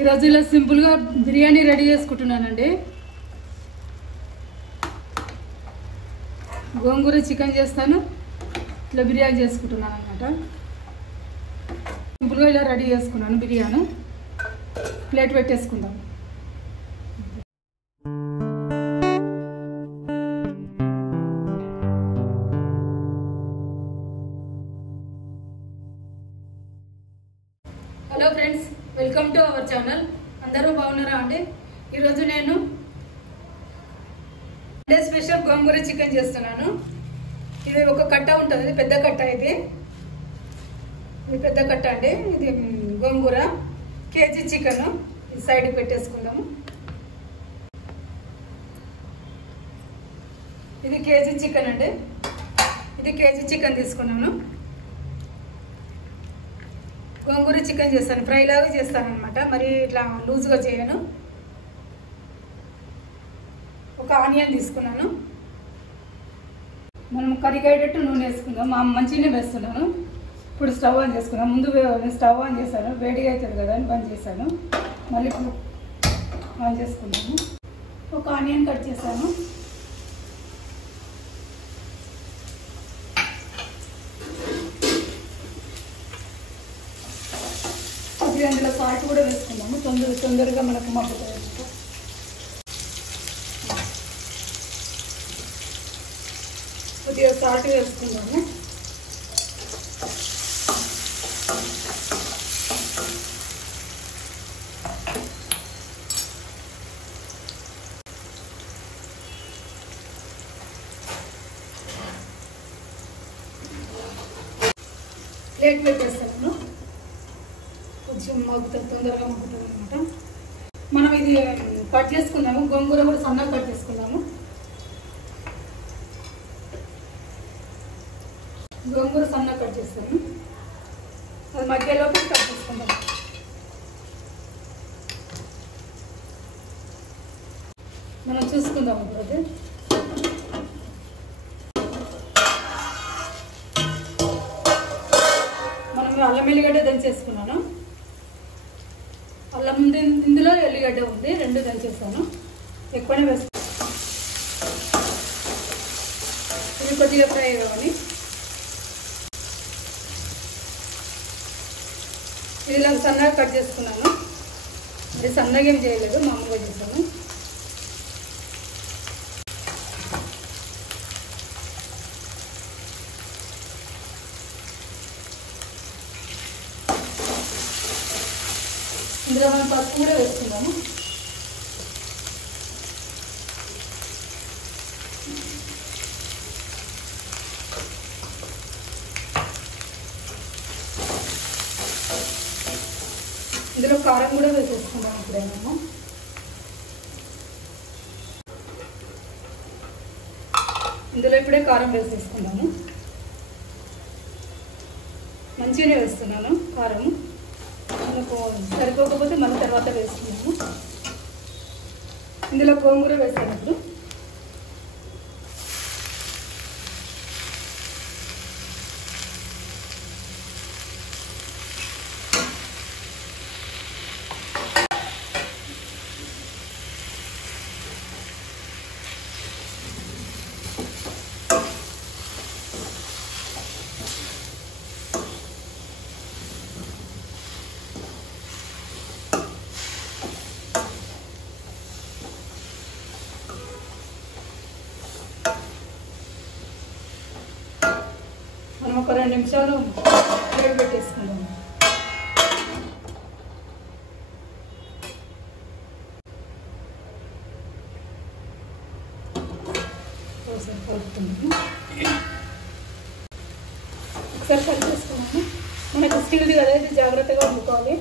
ఈరోజు ఇలా సింపుల్గా బిర్యానీ రెడీ చేసుకుంటున్నానండి. గోంగూర చికెన్ చేస్తాను, ఇట్లా బిర్యానీ చేసుకుంటున్నాను అనమాట. సింపుల్గా ఇలా రెడీ చేసుకున్నాను బిర్యానీ. ప్లేట్ పెట్టేసుకుందాం. Hello friends, welcome to our channel. అందరూ బాగున్నారా అండి? ఈరోజు నేను స్పెషల్ గోంగూర చికెన్ చేస్తున్నాను. ఇది ఒక కట్ట ఉంటుంది, ఇది పెద్ద కట్ట. ఇది పెద్ద కట్ట అండి. ఇది గోంగూర కేజీ చికెన్ ఈ సైడ్ పెట్టేసుకుందాము. ఇది కేజీ చికెన్ అండి. ఇది కేజీ చికెన్ తీసుకున్నాను. గోంగూర చికెన్ చేస్తాను, ఫ్రై లాగా చేస్తాను అనమాట. మరి ఇట్లా లూజ్గా చేయను. ఒక ఆనియన్ తీసుకున్నాను. మనం కరిగేటట్టు నూనె వేసుకుందాం. మంచిగానే వేస్తున్నాను. ఇప్పుడు స్టవ్ ఆన్ చేసుకున్నాను. ముందు స్టవ్ ఆన్ చేశాను, వేడిగా అవుతుంది కదా అని బంద్ చేశాను. మళ్ళీ ఇప్పుడు ఆన్ చేసుకున్నాను. ఒక ఆనియన్ కట్ చేశాను. అందులో సాల్ట్ కూడా వేసుకున్నాము. తొందరగా మనకు మగ్గుతుంది. కొద్దిగా సాల్ట్ వేసుకున్నాము. ప్లేట్ పెట్టేస్తాను. కొంచెం మగ్గుతుంది, తొందరగా మగ్గుతుంది అనమాట. మనం ఇది కట్ చేసుకుందాము. గోంగూర కూడా సన్నగా కట్ చేసుకుందాము. గోంగూర సన్నగా కట్ చేస్తాను. అది మధ్యలోకి కట్ చేసుకుందాం. మనం చూసుకుందాం ఇప్పుడు. అది మనం అల్లం ఎల్లిగడ్డ దంచేసుకున్నాను. అల్లం ఇందులో ఎల్లిగడ్డ ఉంది, రెండు దంచేస్తాను. ఎక్కువనే వేస్తాను. ఇది కొద్దిగా ఫ్రై అవ్వాలి. ఇది ఇలా సన్నగా కట్ చేసుకున్నాను. ఇది సన్నగా ఏం చేయలేదు, మామూలుగా చేస్తాను. ఇందులో మనం పసుపు కూడా వేసుకుందాము. ఇందులో కారం కూడా వేసేసుకుందాం. ఇప్పుడేమో ఇందులో ఇప్పుడే కారం వేసేసుకుందాము. మంచిగానే వేస్తున్నాను కారం. మనకు సరిపోకపోతే మన తర్వాత వేసుకున్నాము. ఇందులో గోంగూర వేసినప్పుడు మనం ఒక 2 నిమిషాలు ప్లేట్ పెట్టేసుకుందాం. ఒకసారి కలుపుతున్నాము. ఒకసారి కలిపేసుకున్నాము. మనకు స్టీల్ది కదా, ఇది జాగ్రత్తగా వండుకోవాలి.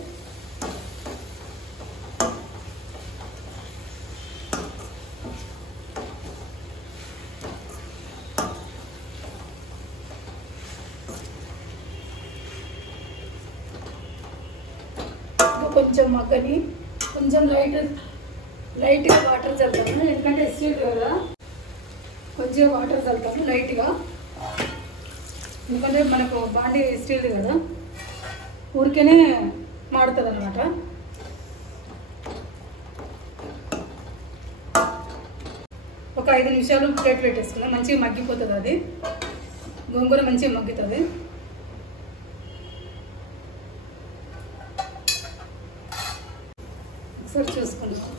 కొంచెం మగ్గని, కొంచెం లైట్గా వాటర్ చల్లుతాను. ఎందుకంటే స్టీల్ కదా, కొంచెం వాటర్ చల్లుతాను లైట్గా. ఎందుకంటే మనకు బాండీ స్టీల్ కదా, ఊరికేనే మాడుతుంది అన్నమాట. 5 నిమిషాలు ప్లేట్ పెట్టేసుకుందాం. మంచిగా మగ్గిపోతుంది, అది గోంగూర మంచిగా మగ్గుతుంది. ఒకసారి చూసుకుందాం.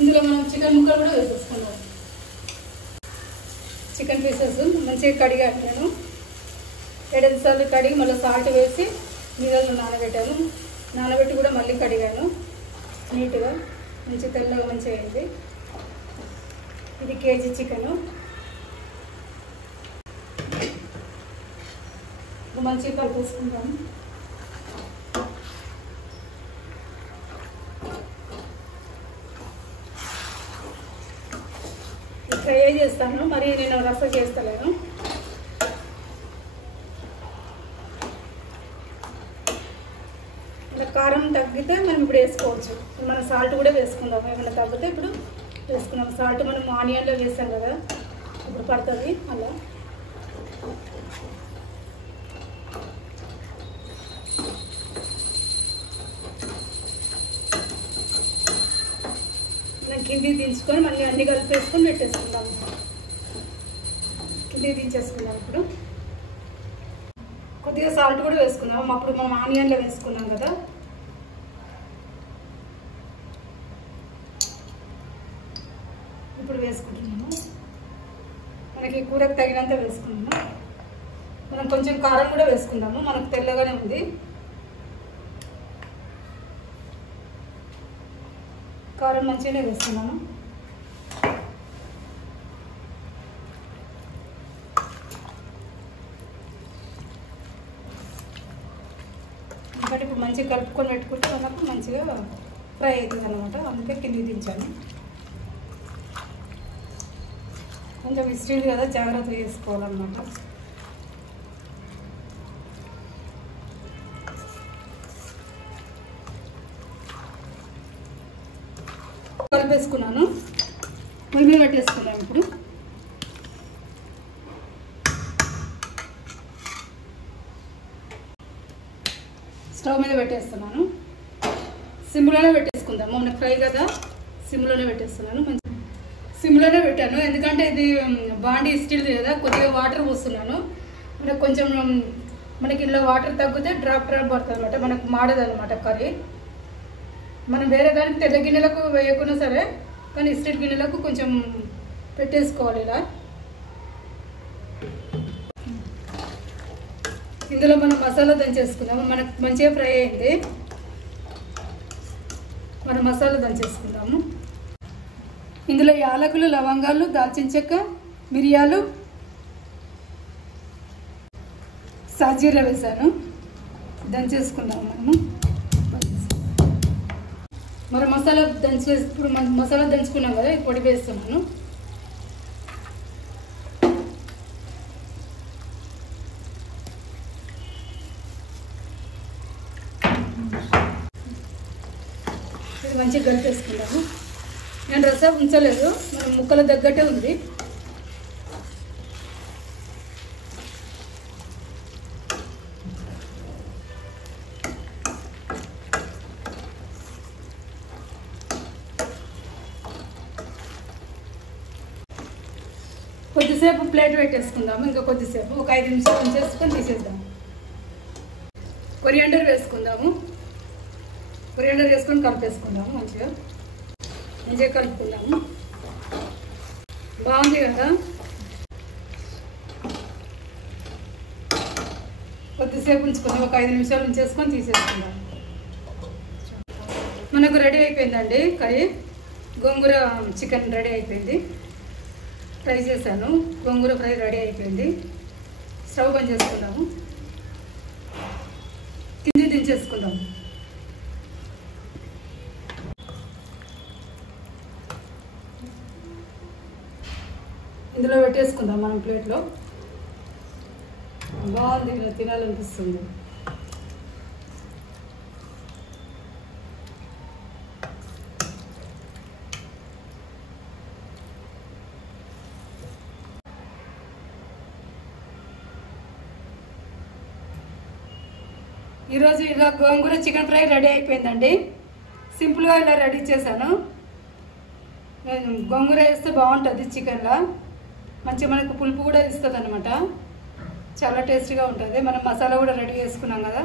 ఇందులో మనం చికెన్ ముక్కలు కూడా వేసేసుకుందాం. చికెన్ పీసెస్ మంచిగా కడిగాను నేను. 7 సార్లు కడిగి మళ్ళీ సాల్ట్ వేసి నీళ్ళలో నానబెట్టాను. నానబెట్టి కూడా మళ్ళీ కడిగాను నీట్గా. మంచి తెల్లగా మంచిగా అయింది. ఇది కేజీ చికెను. మంచిగా కలిపేసుకుంటాము. ఫ్రై చేస్తాను, మరి నేను రసం చేస్తలేను. ఇలా కారం తగ్గితే మనం ఇప్పుడు వేసుకోవచ్చు. మనం సాల్ట్ కూడా వేసుకుందాం. ఏమైనా తగ్గితే ఇప్పుడు వేసుకున్నాం. సాల్ట్ మనం ఆనియన్లో వేసాం కదా, ఇప్పుడు పడుతుంది. అలా మనం కిందికి దించుకొని మళ్ళీ అన్ని కలిపేసుకొని పెట్టేసుకుందాం. కిందికి దించేసుకుందాం. ఇప్పుడు కొద్దిగా సాల్ట్ కూడా వేసుకుందాం. అప్పుడు మనం ఆనియన్లో వేసుకున్నాం కదా. ఇప్పుడు వేసుకుంటున్నాము. మనకి కూరకు తగినంత వేసుకున్నాము. మనం కొంచెం కారం కూడా వేసుకుందాము. మనకు తెల్లగానే ఉంది. కారం మంచిగానే వేస్తున్నాను. ఎందుకంటే ఇప్పుడు మంచిగా కలుపుకొని పెట్టుకుంటే మనకు మంచిగా ఫ్రై అవుతుంది అనమాట. అందుకే కిందికి దించాను. కొంచెం స్టీల్ కదా, జాగ్రత్త చేసుకోవాలన్నమాట. కలిపేసుకున్నాను. పొయ్యి మీద పెట్టేసుకున్నాను. ఇప్పుడు స్టవ్ మీద పెట్టేస్తున్నాను. సిమ్లోనే పెట్టేసుకుందాము. మనకు ఫ్రై కదా, సిమ్లోనే పెట్టేస్తున్నాను. మంచి సిమ్లోనే పెట్టాను. ఎందుకంటే ఇది బాండీ స్టీల్ కదా, కొద్దిగా వాటర్ పోస్తున్నాను. మనకు కొంచెం మనకి ఇలా వాటర్ తగ్గితే డ్రాప్ పడుతుంది అనమాట. మనకు మాడదు అనమాట కర్రీ. మనం వేరే దానికి తెల్ల గిన్నెలకు వేయకున్నా సరే, కానీ స్టీల్ గిన్నెలకు కొంచెం పెట్టేసుకోవాలి ఇలా. ఇందులో మనం మసాలా దంచేసుకుందాము. మనకు మంచిగా ఫ్రై అయింది. మనం మసాలా దంచేసుకుందాము. ఇందులో యాలకులు, లవంగాలు, దాల్చిన చెక్క, మిరియాలు, సాజీరా వేసాను. దంచేసుకుందాము మనము. మరి మసాలా ఇప్పుడు మసాలా దంచుకున్నాం కదా, ఈ పొడి వేస్తున్నాను. ఇది మంచిగా కలిపేసుకుందాము. నేను రసం ఉంచలేదు, మనం ముక్కల తగ్గట్టే ఉంది. కొద్దిసేపు ప్లేట్ పెట్టేసుకుందాము. ఇంకా కొద్దిసేపు ఒక 5 నిమిషాలు ఉంచేసుకొని తీసేద్దాం. కొరియాండర్ వేసుకుందాము. కొరియాండర్ వేసుకొని కలిపేసుకుందాము. మంచిగా కలుపుకుందాము. బాగుంది కదా. కొద్దిసేపు ఉంచుకుందాం. ఒక 5 నిమిషాలు ఉంచేసుకొని తీసేసుకుందాం. మనకు రెడీ అయిపోయిందండి కర్రీ. గోంగూర చికెన్ రెడీ అయిపోయింది. ఫ్రై చేశాను. గోంగూర ఫ్రై రెడీ అయిపోయింది. స్టవ్ బంద్ చేసుకుందాము. కింది దించేసుకుందాం. ఇందులో పెట్టేసుకుందాం మనం ప్లేట్లో. బాగుంది, ఇలా తినాలనిపిస్తుంది. ఈరోజు ఇలా గోంగూర చికెన్ ఫ్రై రెడీ అయిపోయిందండి. సింపుల్గా ఇలా రెడీ చేశాను. గోంగూర వేస్తే బాగుంటుంది చికెన్లో, మంచి మనకు పులుపు కూడా ఇస్తుంది అనమాట. చాలా టేస్టీగా ఉంటుంది. మనం మసాలా కూడా రెడీ చేసుకున్నాం కదా,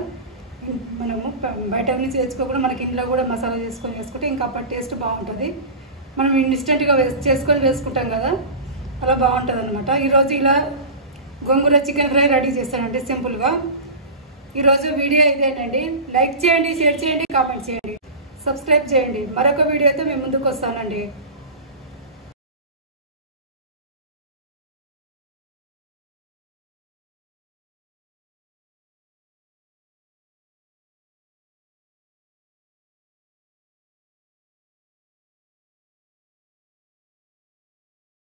మనము బయట నుంచి తెచ్చుకోకుండా మనకి ఇంట్లో కూడా మసాలా వేసుకుంటే ఇంకా అప్పటి టేస్ట్ బాగుంటుంది. మనం ఇన్స్టెంట్గా వేసుకుంటాం కదా, అలా బాగుంటుంది అనమాట. ఈరోజు ఇలా గోంగూర చికెన్ ఫ్రై రెడీ చేశానండి సింపుల్గా. ఈరోజు వీడియో ఇదేనండి. లైక్ చేయండి, షేర్ చేయండి, కామెంట్ చేయండి, సబ్స్క్రైబ్ చేయండి. మరొక వీడియోతో మేము ముందుకు వస్తానండి.